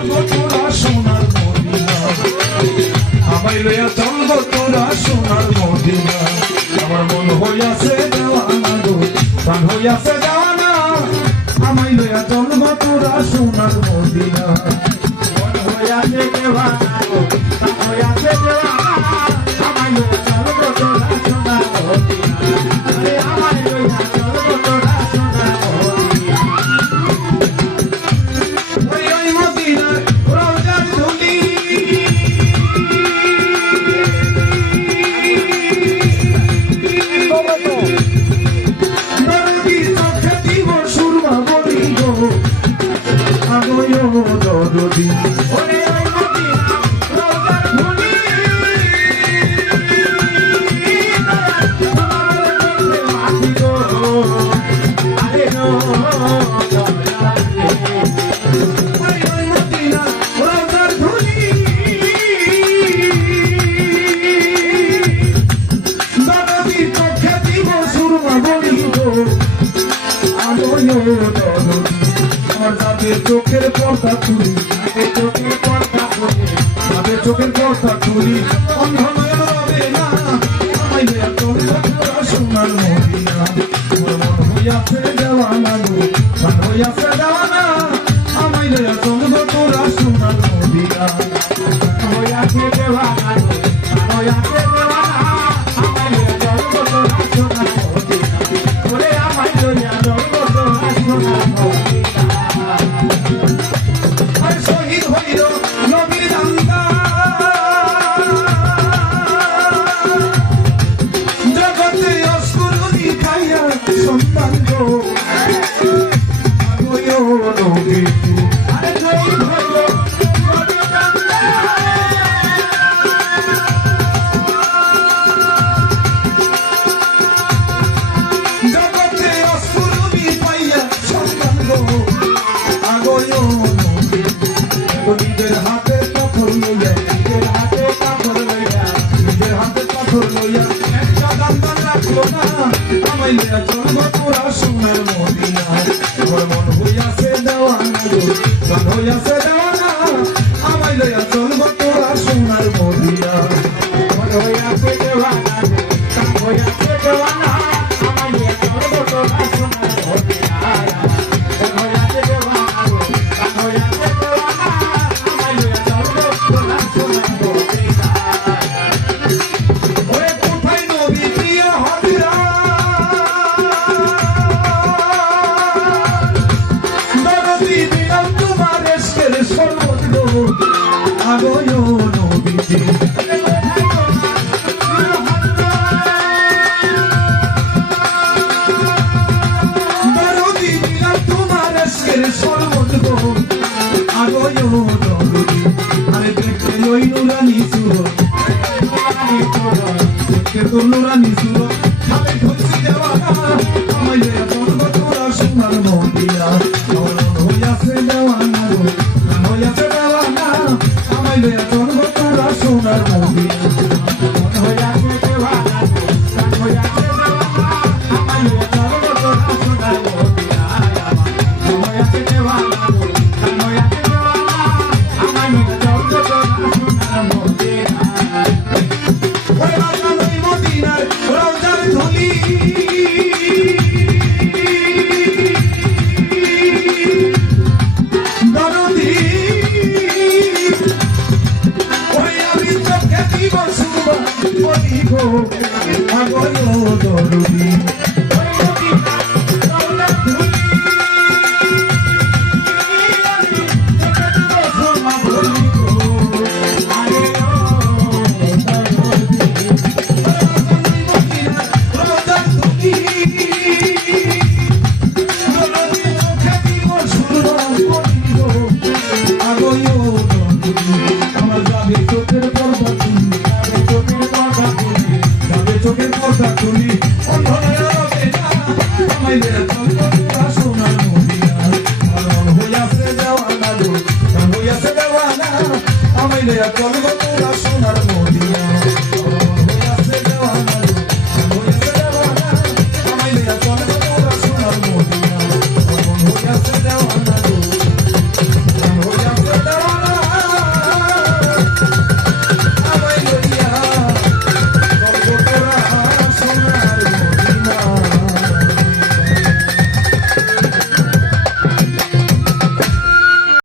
তোরা সোনার মদিনা আমায় লইয়া চলব তোরা সোনার মদিনা আমার মন হইয়াছে দেওয়ানা গো প্রাণ হইয়াছে দেওয়ানা আমায় লইয়া চলব তোরা সোনার মদিনা মন হইয়াছে দেওয়ানা গো প্রাণ হইয়াছে দেওয়ানা আমায় লইয়া চলব তোরা সোনার মদিনা আরে আমায় লইয়া চলব তোরা সোনার মদিনা ওই ওই মদিনার রওজার ধুলি দরদি ওরে ওই মদিনা রওজার ধুলি তোমার মাটি গো আরে নো ওই ওই মদিনা রওজার ধুলি দরদি চোখে দিব সুরমা বলি গো আলোয় দরদি যাদের চোখের পর্দা তুলি চোখের পর্দা তুলি যাদের চোখের পর্দা তুলি অন্ধ হবে না আমায় তোরা সোনার মদিনা মন হইয়াছে দেওয়ানা গো প্রাণ হইয়াছে দেওয়ানা আমায় চলব তোরা সোনার মদিনা হইয়াছে দেওয়ানা গো প্রাণ হইয়াছে দেওয়ানা আমায় চলব তোরা সোনার মদিনা ওরে আমায় চলব তোরা সোনার মদিনা শহীদ হইল নবীর দান্দা জগতে অস্কুরুনি খাইয়া সন্তান গো নবী আরে শহীদ হইল নবীর দান্দা জগতে অস্কুরুনি পাইয়া সন্তান গো আগয় নিজের হাতে পাথর লইয়া নিজের হাতে পাথর লইয়া নিজের হাতে পাথর লইয়া একটা দান্দান রাখলো না আমায় লইয়া চলব তোরা সোনার মদিনা তোর মন হইয়াছে দেওয়ানা গো প্রাণ হইয়াছে দেওয়ানা আমায় লইয়া চলব তোরা সোনার মদিনা মন হইয়াছে দেওয়ানা গো প্রাণ হইয়াছে দেওয়ানা আমায় লইয়া চলব তোরা সোনার মদিনা মন হইয়াছে দেওয়ানা গো প্রাণ হইয়াছে আগয় নবীজি দরদি দিলাম তোমার আজকের সরবত গো আগয় নবীজি আরে দেখতে লই নুরানি সুর দেখতে তো নুরানি সুর খালে খুশি দেওয়ানা আমায় চলব তোরা সোনার মদিনা মন হইয়াছে দেওয়ানা গো হইয়াছে দেওয়ানা আমায় লইয়া চলব তোরা সোনার মদিনা মন হইয়াছে দেওয়ানা প্রাণ হইয়াছে দেওয়ানা আমায় লইয়া চলব তোরা সোনার মদিনা মন হইয়াছে দেওয়ানা প্রাণ হইয়াছে দেওয়ানা আমায় লইয়া চলব তোরা সোনার মদিনা ওই বাংলার মদিনার রওজার ধুলি আগয় দরদি আমার যাবে চোখের পর্দা চোখের পর্দা তুলি অন্ধ হবে না আমায় চলব তোরা সোনার মদিনা মন হইয়াছে দেওয়ানা গো প্রাণ হইয়াছে দেওয়ানা আমায় চলব